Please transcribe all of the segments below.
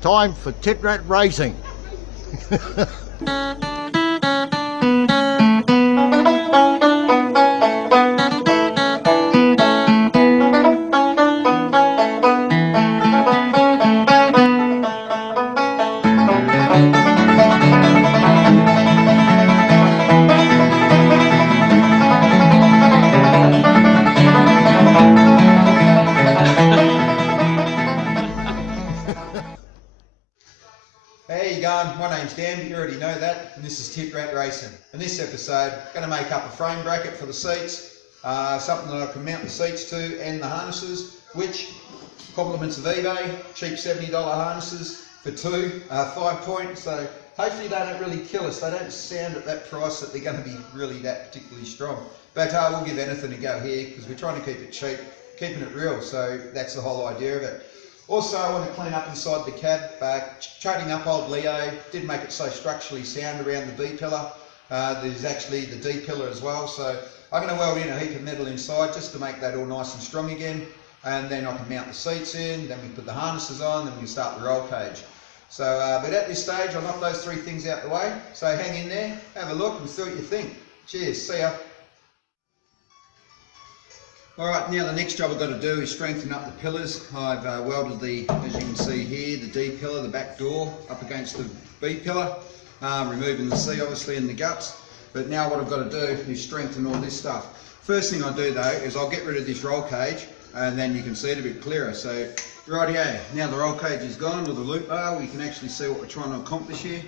Time for Titrat racing. How you going? My name's Dan, but you already know that, and this is Titrat Racing. In this episode, I'm going to make up a frame bracket for the seats, something that I can mount the seats to and the harnesses, which compliments of eBay, cheap $70 harnesses for two, 5-point, so hopefully they don't really kill us. They don't sound at that price that they're going to be really that particularly strong. But we'll give anything a go here because we're trying to keep it cheap, keeping it real, so that's the whole idea of it. Also, I want to clean up inside the cab, trading up old Leo, didn't make it so structurally sound around the B-pillar. There's actually the D-pillar as well, so I'm going to weld in a heap of metal inside just to make that all nice and strong again, and then I can mount the seats in, then we put the harnesses on, then we can start the roll cage. So, but at this stage, I'll knock those three things out the way, so hang in there, have a look and see what you think. Cheers, see ya. Alright, now the next job I've got to do is strengthen up the pillars. I've welded the, as you can see here, the D pillar, the back door, up against the B pillar, removing the C obviously and the guts. But now what I've got to do is strengthen all this stuff. First thing I do though is I'll get rid of this roll cage and then you can see it a bit clearer. So rightio, now the roll cage is gone with the loop bar, we can actually see what we're trying to accomplish here.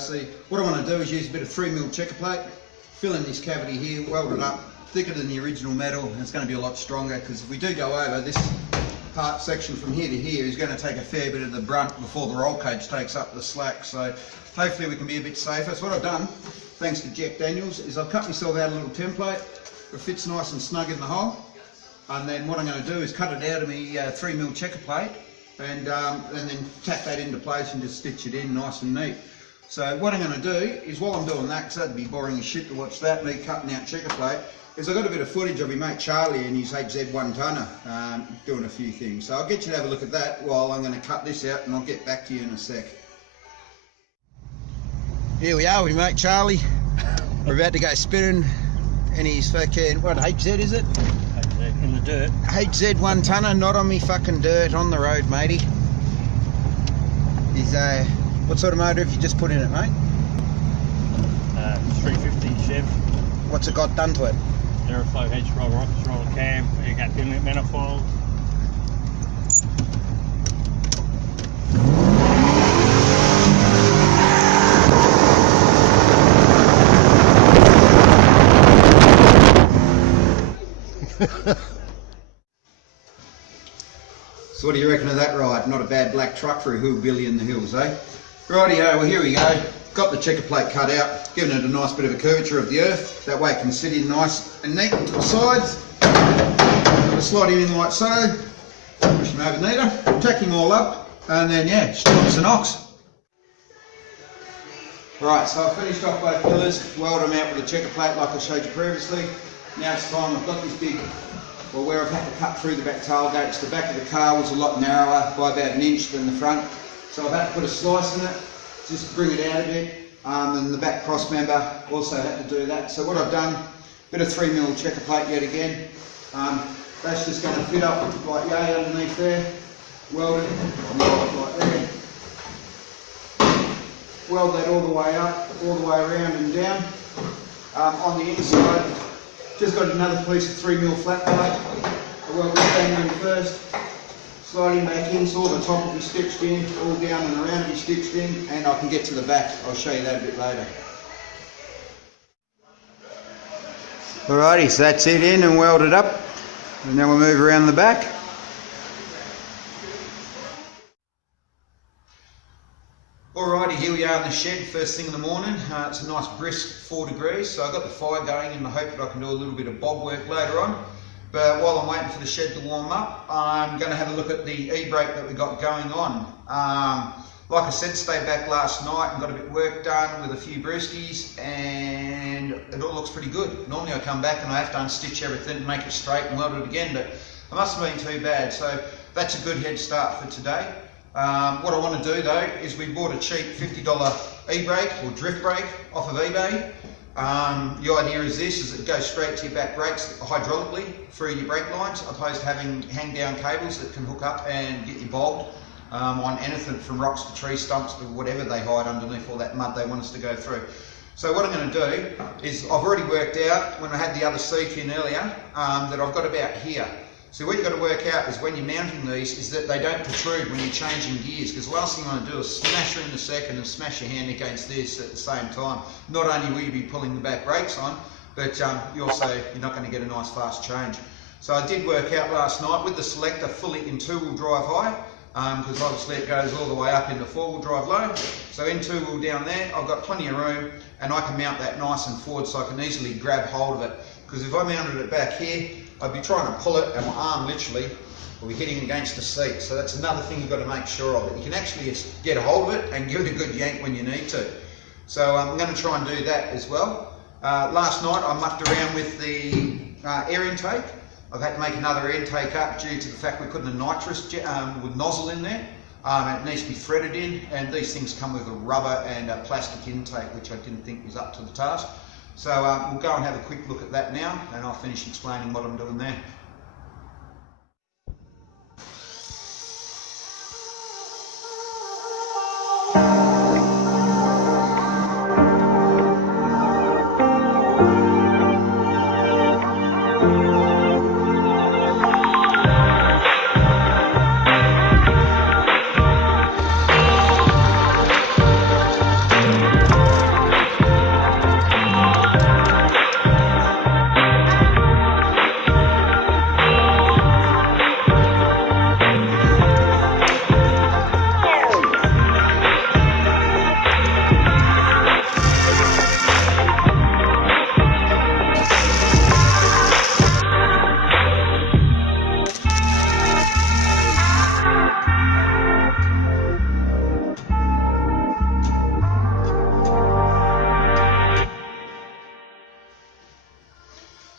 See, what I want to do is use a bit of 3mm checker plate, fill in this cavity here, weld it up, thicker than the original metal, and it's going to be a lot stronger because if we do go over, this part section from here to here is going to take a fair bit of the brunt before the roll cage takes up the slack, so hopefully we can be a bit safer. So what I've done, thanks to Jack Daniels, is I've cut myself out a little template. It fits nice and snug in the hole, and then what I'm going to do is cut it out of my 3mm checker plate and then tack that into place and just stitch it in nice and neat. So what I'm going to do is, while I'm doing that, because that'd be boring as shit to watch that, me cutting out checker plate, is I've got a bit of footage of my mate Charlie and his HZ 1-tonner doing a few things. So I'll get you to have a look at that while I'm going to cut this out and I'll get back to you in a sec. Here we are with mate Charlie. We're about to go spinning and he's fucking, what HZ is it? HZ in the dirt. HZ 1-tonner, not on me fucking dirt, on the road matey. He's what sort of motor have you just put in it, mate? 350 Chev. What's it got done to it? Aeroflow hedge roll, rockets, roller cam, air gap inlet manifold. So what do you reckon of that ride? Not a bad black truck for a hillbilly in the hills, eh? Rightio, well here we go. Got the checker plate cut out, giving it a nice bit of a curvature of the earth. That way it can sit in nice and neat to the sides. Got to slide him in like so. Push him over neater, tack him all up, and then yeah, strong as an ox. Right, so I've finished off both pillars, welded them out with a checker plate like I showed you previously. Now it's time, I've got this big, well, where I've had to cut through the back tailgates. The back of the car was a lot narrower by about an inch than the front. So I've had to put a slice in it, just to bring it out a bit, and the back cross member also had to do that. So what I've done, a bit of 3mm checker plate yet again. That's just going to fit up like yay underneath there, weld it like there. Weld that all the way up, all the way around and down. On the inside, just got another piece of 3mm flat plate. I weld this thing in first. Slide him back in, so all the top will be stitched in, all down and around will be stitched in, and I can get to the back. I'll show you that a bit later. Alrighty, so that's it in and welded up. And now we'll move around the back. Alrighty, here we are in the shed, first thing in the morning. It's a nice brisk 4 degrees, so I've got the fire going in the hope that I can do a little bit of bog work later on. But while I'm waiting for the shed to warm up, I'm going to have a look at the e-brake that we got going on. Like I said, stayed back last night and got a bit of work done with a few brewskis, and it all looks pretty good. Normally I come back and I have to unstitch everything and make it straight and weld it again, but it mustn't have been too bad. So that's a good head start for today. What I want to do though is we bought a cheap $50 e-brake or drift brake off of eBay. The idea is this, is it goes straight to your back brakes hydraulically through your brake lines, opposed to having hang down cables that can hook up and get you bogged on anything from rocks to tree stumps to whatever they hide underneath all that mud they want us to go through. So what I'm going to do is, I've already worked out when I had the other seat in earlier that I've got about here. So what you've got to work out is when you're mounting these is that they don't protrude when you're changing gears, because the last thing you want to do is smash her in the second and smash your hand against this at the same time. Not only will you be pulling the back brakes on, but you're not going to get a nice fast change. So I did work out last night with the selector fully in two-wheel drive high, because obviously it goes all the way up into four-wheel drive low. So in two-wheel down there, I've got plenty of room and I can mount that nice and forward so I can easily grab hold of it. Because if I mounted it back here, I'd be trying to pull it and my arm literally will be hitting against the seat. So that's another thing you've got to make sure of. That you can actually get a hold of it and give it a good yank when you need to. So I'm going to try and do that as well. Last night I mucked around with the air intake. I've had to make another intake up due to the fact we're putting a nitrous with nozzle in there. It needs to be threaded in, and these things come with a rubber and a plastic intake, which I didn't think was up to the task. So we'll go and have a quick look at that now, and I'll finish explaining what I'm doing there.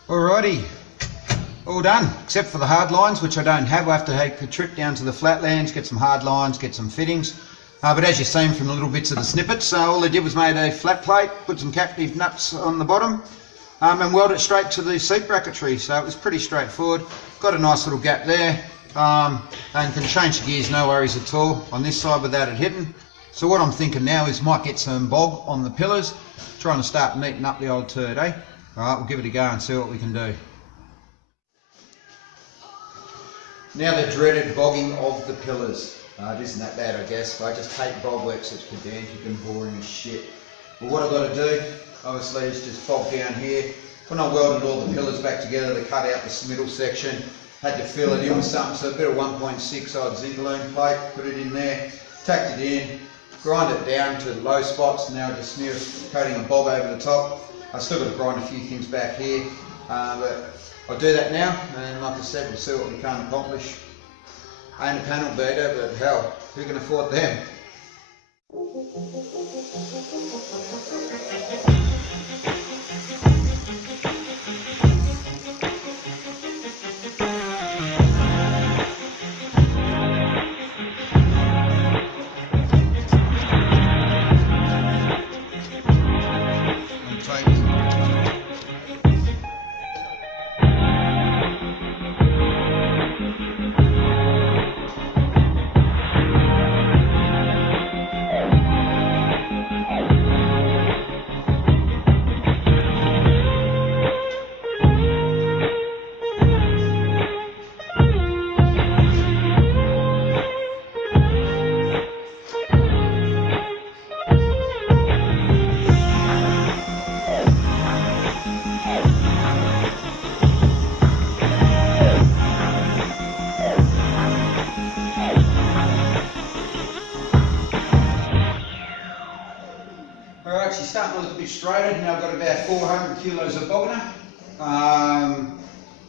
Alrighty, all done, except for the hard lines, which I don't have. I have to take a trip down to the flatlands, get some hard lines, get some fittings. But as you've seen from the little bits of the snippets, all I did was made a flat plate, put some captive nuts on the bottom, and weld it straight to the seat bracketry. So it was pretty straightforward. Got a nice little gap there, and can change the gears, no worries at all, on this side without it hitting. So what I'm thinking now is might get some bog on the pillars, trying to start neatening up the old turd, eh? Alright, we'll give it a go and see what we can do. Now the dreaded bogging of the pillars. It isn't that bad, I guess, but I just hate bog work, so it's pedantic and boring as shit. But what I've got to do, obviously, is just bog down here. When I welded all the pillars back together to cut out this middle section, had to fill it in with something, so a bit of 1.6 odd zinc plate, put it in there, tacked it in, grind it down to the low spots, and now just smear a coating of bog over the top. I've still got to grind a few things back here, but I'll do that now, and like I said, we'll see what we can accomplish. Ain't a panel beater, but hell, who can afford them? Alright, she's starting to look a bit straighter. Now I've got about 400 kilos of bogginer.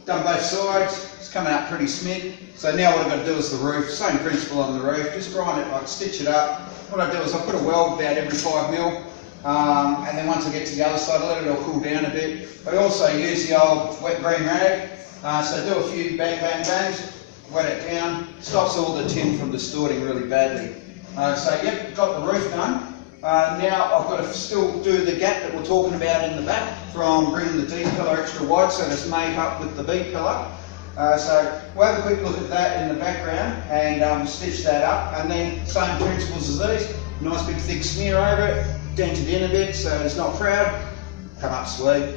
Done both sides, it's coming up pretty smid. So now what I've got to do is the roof, same principle on the roof, just grind it, like stitch it up. What I do is I put a weld about every 5 mil, and then once I get to the other side, I let it all cool down a bit. I also use the old wet green rag, so do a few bang bang bangs, wet it down, stops all the tin from distorting really badly. So yep, got the roof done. Now I've got to still do the gap that we're talking about in the back from bringing the D pillar extra wide so it's made up with the B pillar. So we'll have a quick look at that in the background and stitch that up, and then same principles as these, nice big thick smear over it, dent it in a bit so it's not proud, come up sweet.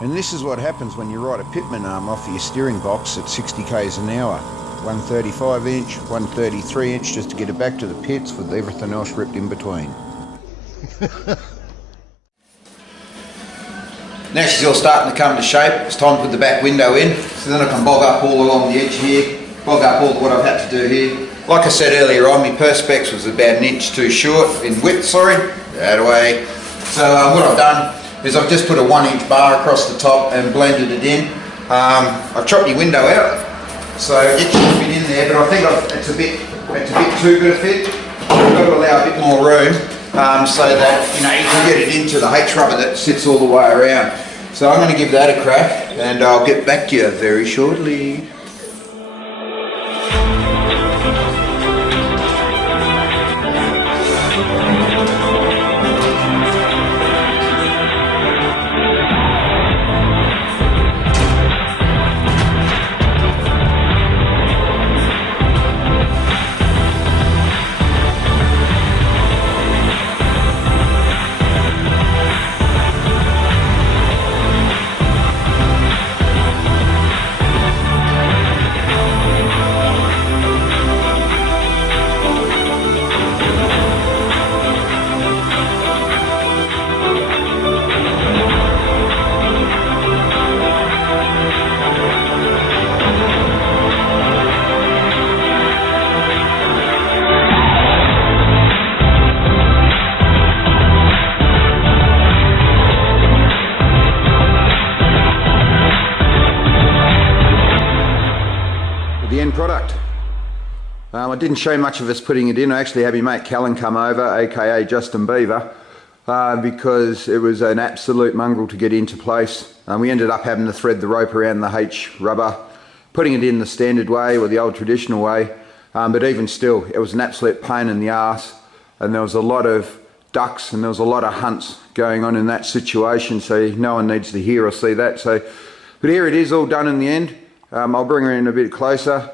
And this is what happens when you ride a pitman arm off your steering box at 60 k's an hour. 135 inch, 133 inch, just to get it back to the pits with everything else ripped in between. Now she's all starting to come to shape, it's time to put the back window in, so then I can bog up all along the edge here, bog up all what I've had to do here. Like I said earlier on, my perspex was about an inch too short in width, sorry, that way. So what I've done is I've just put a 1 inch bar across the top and blended it in. I've chopped the window out, so it should fit in there, but I think it's a bit too good a fit. I've got to allow a bit more room so that you can get it into the H rubber that sits all the way around. So I'm going to give that a crack and I'll get back to you very shortly. The end product. I didn't show much of us putting it in. I actually had my mate Callan come over, aka Justin Beaver, because it was an absolute mongrel to get into place. We ended up having to thread the rope around the H rubber, putting it in the standard way or the old traditional way, but even still it was an absolute pain in the arse, and there was a lot of ducks and there was a lot of hunts going on in that situation, so no one needs to hear or see that. So, but here it is, all done in the end. I'll bring her in a bit closer.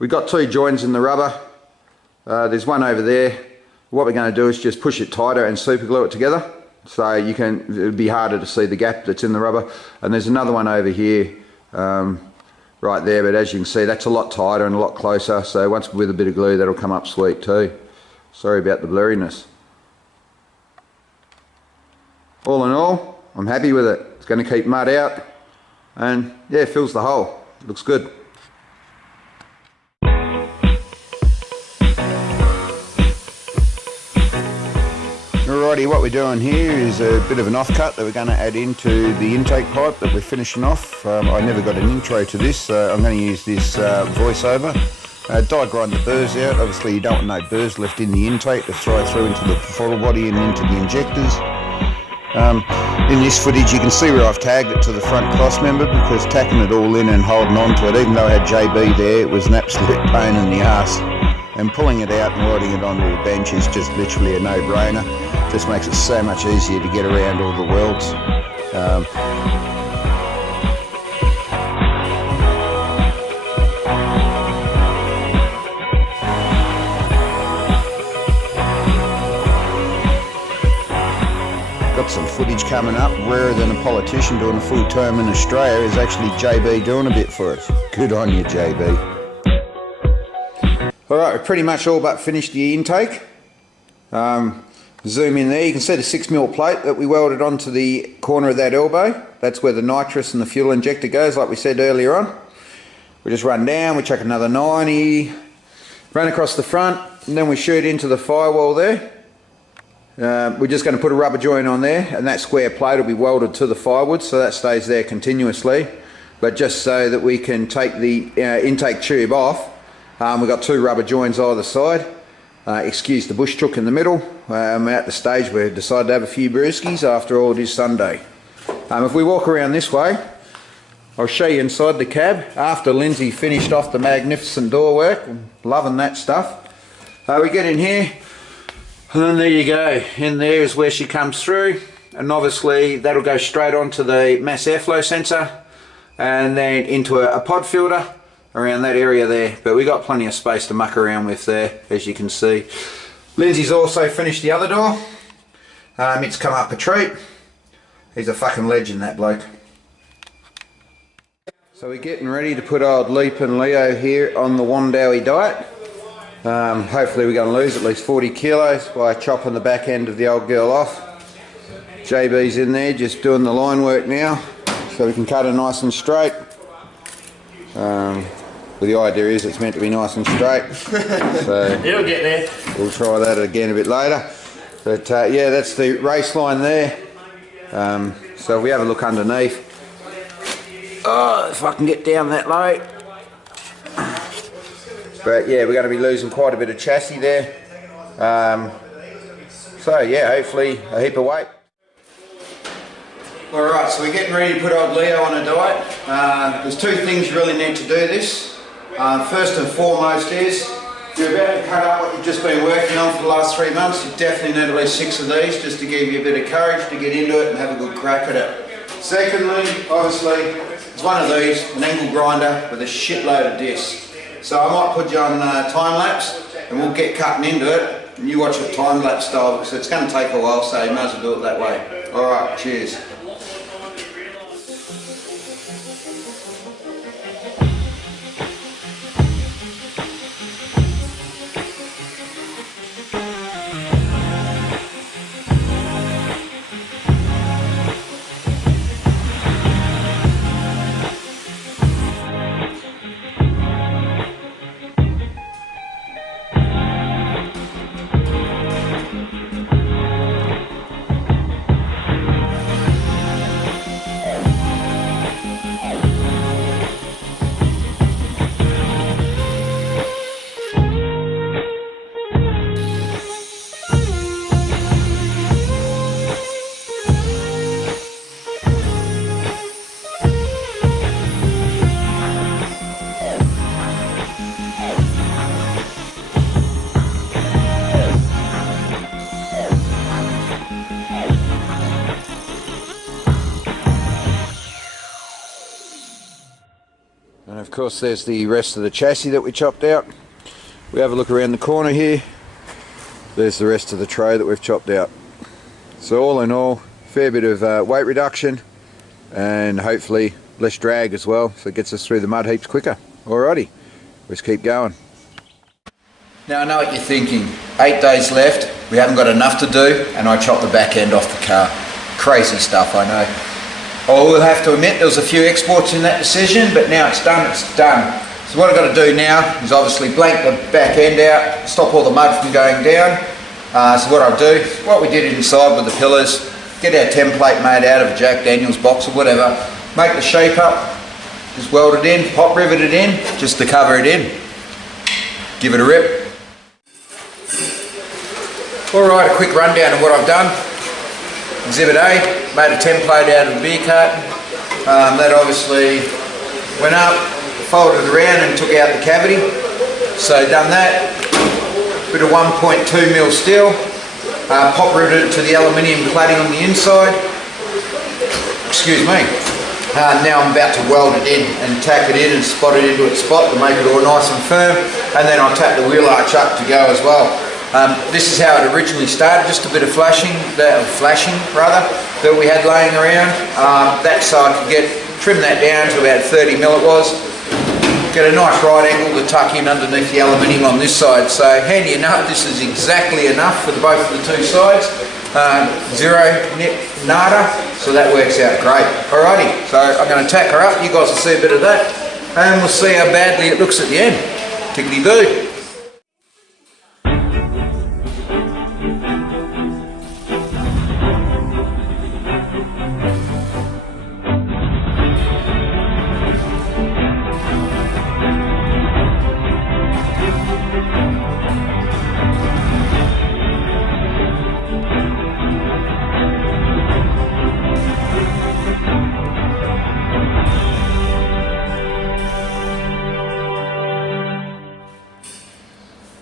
We've got two joins in the rubber. There's one over there. What we're going to do is just push it tighter and super glue it together, so it'll be harder to see the gap that's in the rubber. And there's another one over here, right there, but as you can see that's a lot tighter and a lot closer, so once with a bit of glue that'll come up sweet too. Sorry about the blurriness. All in all, I'm happy with it. It's going to keep mud out and yeah, it fills the hole. Looks good. Alrighty, what we're doing here is a bit of an offcut that we're going to add into the intake pipe that we're finishing off. I never got an intro to this, so I'm going to use this voiceover. Die grind the burrs out. Obviously you don't want no burrs left in the intake to throw through into the throttle body and into the injectors. In this footage you can see where I've tagged it to the front cross member, because tacking it all in and holding on to it, even though I had JB there, it was an absolute pain in the arse. And pulling it out and riding it onto a bench is just literally a no-brainer. Just makes it so much easier to get around all the welds. Got some footage coming up. Rarer than a politician doing a full term in Australia is actually JB doing a bit for us. Good on you, JB. Alright, we're pretty much all but finished the intake. Zoom in there, you can see the 6mm plate that we welded onto the corner of that elbow. That's where the nitrous and the fuel injector goes, like we said earlier on. We just run down, we chuck another 90, run across the front, and then we shoot into the firewall there. We're just going to put a rubber joint on there, and that square plate will be welded to the firewood, so that stays there continuously. But just so that we can take the intake tube off, we've got 2 rubber joints either side. Excuse the bush chook in the middle. I'm at the stage where we've decided to have a few brewskis after all it is Sunday. If we walk around this way, I'll show you inside the cab. After Lindsay finished off the magnificent door work, I'm loving that stuff. We get in here, and then there you go. In there is where she comes through, and obviously that'll go straight onto the mass airflow sensor, and then into a pod filter around that area there. But we got plenty of space to muck around with there, as you can see. Lindsay's also finished the other door. It's come up a treat. He's a fucking legend, that bloke. So we're getting ready to put old Leap and Leo here on the Wandowie diet. Hopefully we're going to lose at least 40 kilos by chopping the back end of the old girl off. JB's in there just doing the line work now, so we can cut her nice and straight. Well, the idea is it's meant to be nice and straight. So It'll get there. We'll try that again a bit later. But yeah, that's the race line there. So if we have a look underneath. Oh, if I can get down that low. But yeah, we're going to be losing quite a bit of chassis there. So yeah, hopefully a heap of weight. Alright, so we're getting ready to put old Leo on a diet. There's 2 things you really need to do this. First and foremost is, if you're about to cut up what you've just been working on for the last 3 months, you definitely need at least 6 of these just to give you a bit of courage to get into it and have a good crack at it. Secondly, obviously, it's one of these, an angle grinder with a shitload of discs. So I might put you on time lapse and we'll get cutting into it and you watch it time lapse style because it's going to take a while, so you might as well do it that way. Alright, cheers. And of course there's the rest of the chassis that we chopped out. We have a look around the corner here. There's the rest of the tray that we've chopped out. So all in all, fair bit of weight reduction and hopefully less drag as well, so it gets us through the mud heaps quicker. Alrighty, let's keep going. Now I know what you're thinking, 8 days left, we haven't got enough to do, and I chopped the back end off the car. Crazy stuff, I know. I will have to admit there was a few exports in that decision, but now it's done, it's done. So what I've got to do now is obviously blank the back end out, stop all the mud from going down. So what I'll do, what we did inside with the pillars, get our template made out of a Jack Daniels box or whatever, make the shape up, just weld it in, hot rivet it in, just to cover it in. Give it a rip. Alright, a quick rundown of what I've done. Exhibit A, made a template out of a beer carton. That obviously went up, folded it around and took out the cavity. So done that. Bit of 1.2mm steel. Pop riveted it to the aluminium cladding on the inside. Excuse me. Now I'm about to weld it in and tack it in and spot it into its spot to make it all nice and firm. And then I'll tap the wheel arch up to go as well. This is how it originally started, just a bit of flashing that we had laying around. That so I could trim that down to about 30mm it was. Get a nice right angle to tuck in underneath the aluminium on this side. So handy enough, this is exactly enough for both of the two sides. Zero nada, so that works out great. Alrighty, so I'm going to tack her up, you guys will see a bit of that, and we'll see how badly it looks at the end. Tickety boo.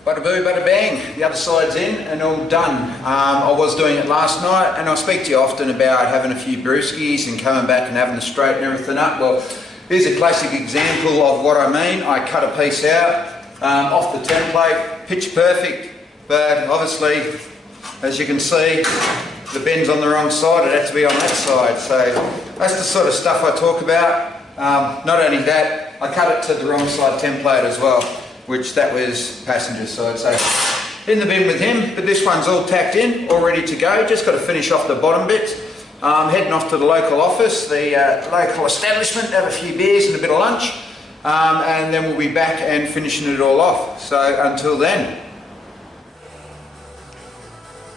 Bada boo, bada bang, the other side's in and all done. I was doing it last night, and I speak to you often about having a few brewskis and coming back and having to straighten everything up. Well, here's a classic example of what I mean. I cut a piece out off the template, pitch perfect, but obviously, as you can see, the bend's on the wrong side. It had to be on that side. So that's the sort of stuff I talk about. Not only that, I cut it to the wrong side template as well, which that was passenger side. So in the bin with him, but this one's all tacked in, all ready to go. Just got to finish off the bottom bits. Heading off to the local office, the local establishment, have a few beers and a bit of lunch, and then we'll be back and finishing it all off. So until then.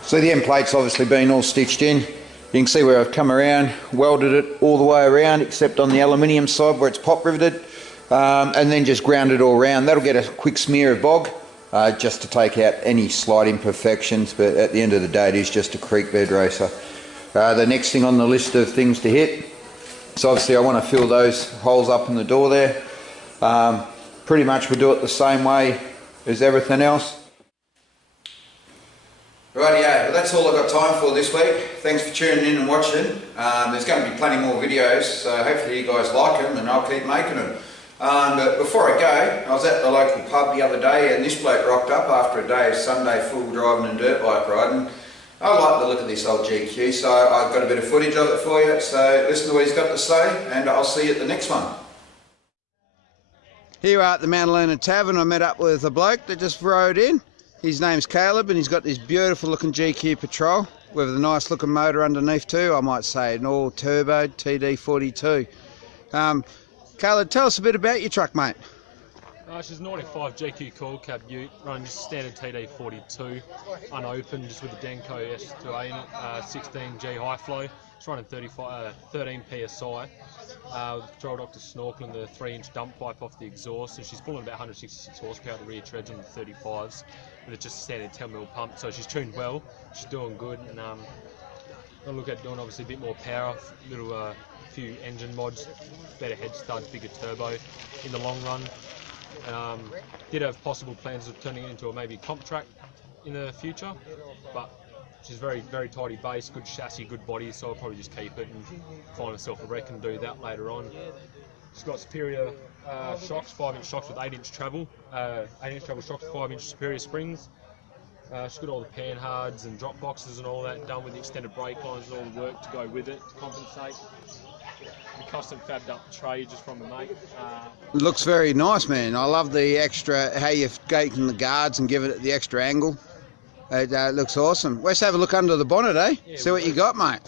So the end plate's obviously been all stitched in. You can see where I've come around, welded it all the way around except on the aluminium side where it's pop riveted. And then just ground it all around. That'll get a quick smear of bog just to take out any slight imperfections, but at the end of the day it is just a creek bed racer. The next thing on the list of things to hit, so obviously I want to fill those holes up in the door there. Pretty much we'll do it the same way as everything else. Rightio, well that's all I've got time for this week. Thanks for tuning in and watching. There's going to be plenty more videos, so hopefully you guys like them and I'll keep making them. But before I go, I was at the local pub the other day and this bloke rocked up after a day of Sunday full driving and dirt bike riding. I like the look of this old GQ, so I've got a bit of footage of it for you, so listen to what he's got to say and I'll see you at the next one. Here we are at the Mount Luna Tavern. I met up with a bloke that just rode in. His name's Caleb and he's got this beautiful looking GQ Patrol with a nice looking motor underneath too. I might say an all turbo TD42. Caleb, tell us a bit about your truck, mate. She's an 95 GQ Coil Cab Ute, running just standard TD42, unopened, just with the Denko S2A in it, 16G high flow. It's running 13 PSI. Patrol Doctor snorkeling the 3-inch dump pipe off the exhaust, and she's pulling about 166 horsepower at the rear treads on the 35s, with it's just a standard 10mm pump. So she's tuned well, she's doing good, and I'll look at doing obviously a bit more power, few engine mods, better head studs, bigger turbo in the long run. Did have possible plans of turning it into a maybe comp track in the future, but she's very tidy base, good chassis, good body, so I'll probably just keep it and find myself a wreck and do that later on. She's got superior shocks, 5-inch shocks with 8-inch travel, 8-inch travel shocks, 5-inch superior springs. She's got all the panhards and drop boxes and all that done with the extended brake lines and all the work to go with it to compensate. We custom fabbed up the tray just from a mate. It looks very nice, man. I love the extra, how you've taken the guards and given it the extra angle. It looks awesome. Let's have a look under the bonnet, eh? Yeah, see what you got, mate.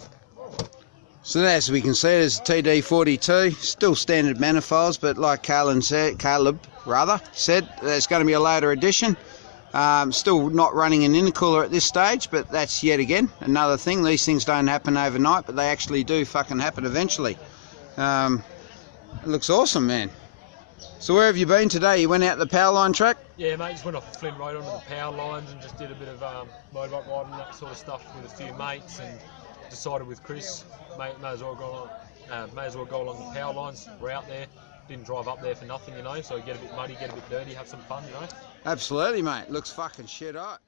So as we can see, there's a TD42, still standard manifolds, but like Caleb said, there's going to be a later addition. Still not running an intercooler at this stage, but that's yet again another thing. These things don't happen overnight, but they actually do fucking happen eventually. It looks awesome, man. So where have you been today? You went out the power line track? Yeah, mate, just went off Flint Road onto the power lines and just did a bit of motorbike riding, that sort of stuff with a few mates, and decided with Chris, may as well go along the power lines. We're out there, didn't drive up there for nothing, you know, so get a bit muddy, get a bit dirty, have some fun, you know. Absolutely, mate. Looks fucking shit hot.